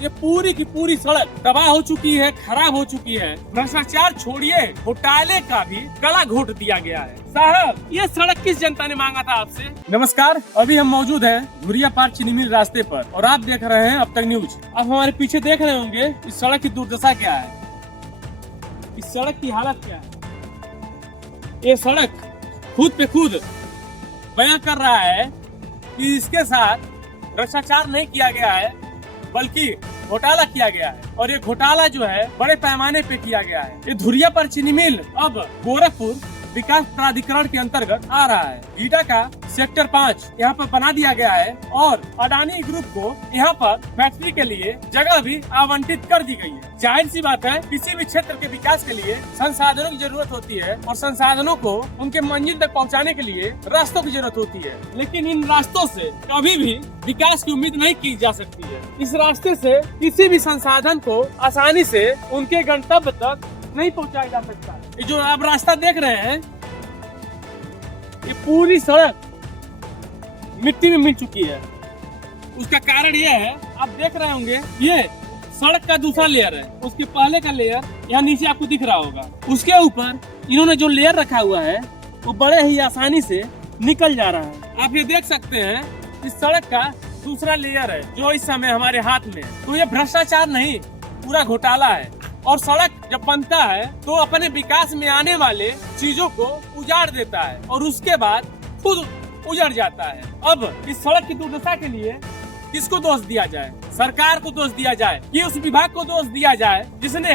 ये पूरी की पूरी सड़क तबाह हो चुकी है, खराब हो चुकी है। भ्रष्टाचार छोड़िए, घोटाले का भी गला घोट दिया गया है। साहब, ये सड़क किस जनता ने मांगा था आपसे? नमस्कार, अभी हम मौजूद हैं धुरियापार चीनी मिल रास्ते पर और आप देख रहे हैं अब तक न्यूज। अब हमारे पीछे देख रहे होंगे इस सड़क की दुर्दशा क्या है, इस सड़क की हालत क्या है। ये सड़क खुद पे खुद बयां कर रहा है कि इसके साथ भ्रष्टाचार नहीं किया गया है बल्कि घोटाला किया गया है, और ये घोटाला जो है बड़े पैमाने पे किया गया है। ये धुरियापार चीनी मिल अब गोरखपुर विकास प्राधिकरण के अंतर्गत आ रहा है। गीडा का सेक्टर 5 यहाँ पर बना दिया गया है और अडानी ग्रुप को यहाँ पर फैक्ट्री के लिए जगह भी आवंटित कर दी गई है। जाहिर सी बात है, किसी भी क्षेत्र के विकास के लिए संसाधनों की जरूरत होती है और संसाधनों को उनके मंजिल तक पहुँचाने के लिए रास्तों की जरूरत होती है, लेकिन इन रास्तों से कभी भी विकास की उम्मीद नहीं की जा सकती है। इस रास्ते से किसी भी संसाधन को आसानी से उनके गंतव्य तक नहीं पहुंचाया जा सकता। ये जो आप रास्ता देख रहे हैं, ये पूरी सड़क मिट्टी में मिल चुकी है। उसका कारण ये है, आप देख रहे होंगे, ये सड़क का दूसरा लेयर है। उसके पहले का लेयर यहाँ नीचे आपको दिख रहा होगा, उसके ऊपर इन्होंने जो लेयर रखा हुआ है वो बड़े ही आसानी से निकल जा रहा है। आप ये देख सकते हैं, इस सड़क का दूसरा लेयर है जो इस समय हमारे हाथ में है। तो ये भ्रष्टाचार नहीं, पूरा घोटाला है। और सड़क जब बनता है तो अपने विकास में आने वाले चीजों को उजाड़ देता है और उसके बाद खुद उजड़ जाता है। अब इस सड़क की दुर्दशा के लिए किसको दोष दिया जाए? सरकार को दोष दिया जाए कि उस विभाग को दोष दिया जाए जिसने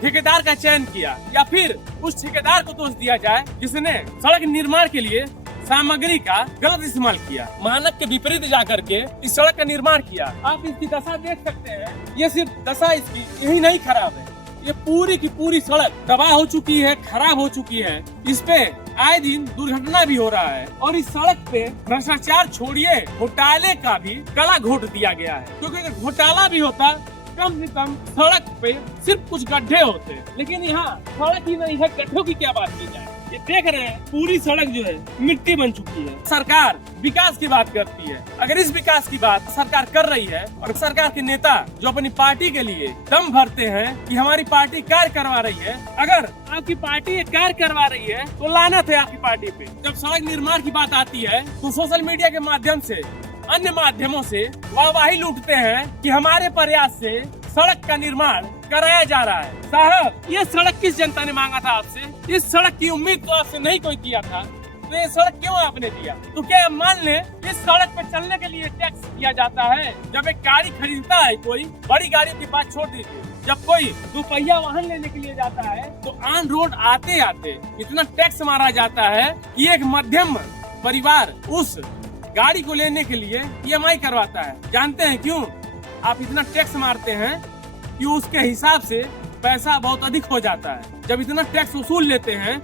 ठेकेदार का चयन किया, या फिर उस ठेकेदार को दोष दिया जाए जिसने सड़क निर्माण के लिए सामग्री का गलत इस्तेमाल किया, मानक के विपरीत जाकर के इस सड़क का निर्माण किया। आप इसकी दशा देख सकते हैं, ये सिर्फ दशा इसकी यही नहीं खराब है, ये पूरी की पूरी सड़क तबाह हो चुकी है, खराब हो चुकी है। इस पे आए दिन दुर्घटना भी हो रहा है और इस सड़क पे भ्रष्टाचार छोड़िए, घोटाले का भी गला घोट दिया गया है। क्योंकि अगर घोटाला भी होता, कम से कम सड़क पे सिर्फ कुछ गड्ढे होते, लेकिन यहाँ सड़क ही नहीं है, गड्ढों की क्या बात की जाए। ये देख रहे हैं, पूरी सड़क जो है मिट्टी बन चुकी है। सरकार विकास की बात करती है, अगर इस विकास की बात सरकार कर रही है और सरकार के नेता जो अपनी पार्टी के लिए दम भरते हैं कि हमारी पार्टी कार्य करवा रही है, अगर आपकी पार्टी कार्य करवा रही है तो लानत है आपकी पार्टी पे। जब सड़क निर्माण की बात आती है तो सोशल मीडिया के माध्यम से, अन्य माध्यमों से वाहवाही लूटते हैं कि हमारे प्रयास से सड़क का निर्माण कराया जा रहा है। साहब, ये सड़क किस जनता ने मांगा था आपसे? इस सड़क की उम्मीद तो आपसे नहीं कोई किया था, तो ये सड़क क्यों आपने दिया? तो क्या मान लें इस सड़क पे चलने के लिए टैक्स दिया जाता है? जब एक गाड़ी खरीदता है कोई, बड़ी गाड़ियों की बात छोड़ दीजिए, जब कोई दोपहिया वाहन लेने के लिए जाता है तो ऑन रोड आते आते इतना टैक्स मारा जाता है कि एक मध्यम परिवार उस गाड़ी को लेने के लिए EMI करवाता है। जानते हैं क्यों आप इतना टैक्स मारते हैं? कि उसके हिसाब से पैसा बहुत अधिक हो जाता है। जब इतना टैक्स वसूल लेते हैं,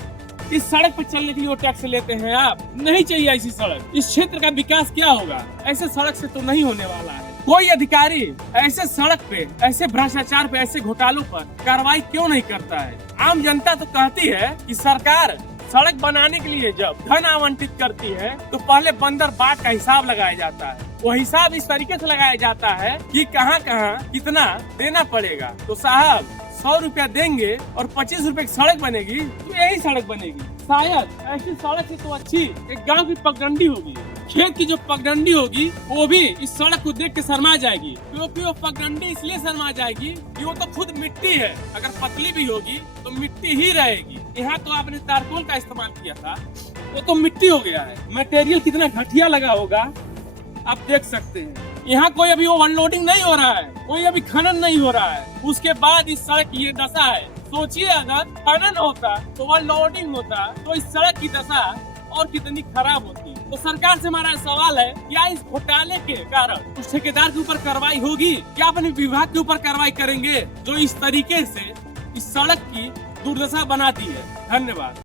इस सड़क पर चलने के लिए वो टैक्स लेते हैं। आप नहीं चाहिए ऐसी सड़क। इस क्षेत्र का विकास क्या होगा? ऐसे सड़क से तो नहीं होने वाला है। कोई अधिकारी ऐसे सड़क पे, ऐसे भ्रष्टाचार पे, ऐसे घोटालों पर कार्रवाई क्यों नहीं करता है? आम जनता तो कहती है कि सरकार सड़क बनाने के लिए जब धन आवंटित करती है तो पहले बंदर बाट का हिसाब लगाया जाता है। वो हिसाब इस तरीके से लगाया जाता है कि कहाँ कहाँ कितना देना पड़ेगा। तो साहब, 100 रुपया देंगे और 25 रुपए की सड़क बनेगी, तो यही सड़क बनेगी। शायद ऐसी सड़क से तो अच्छी एक गांव की पगडंडी होगी, खेत की जो पगडंडी होगी वो भी इस सड़क को देख के शर्मा जाएगी। क्योंकि वो पगडंडी इसलिए शर्मा जाएगी कि वो तो खुद मिट्टी है, अगर पतली भी होगी तो मिट्टी ही रहेगी। यहाँ तो आपने तारकोल का इस्तेमाल किया था, वो तो मिट्टी हो गया है। मटेरियल कितना घटिया लगा होगा आप देख सकते हैं। यहाँ कोई अभी ओवरलोडिंग नहीं हो रहा है, कोई अभी खनन नहीं हो रहा है, उसके बाद इस सड़क की ये दशा है। सोचिए, अगर खनन होता तो ओवरलोडिंग होता तो इस सड़क की दशा और कितनी खराब होती। तो सरकार से हमारा सवाल है, क्या इस घोटाले के कारण उस ठेकेदार के ऊपर कार्रवाई होगी? क्या अपने विभाग के ऊपर कार्रवाई करेंगे जो इस तरीके से इस सड़क की दुर्दशा बनाती है? धन्यवाद।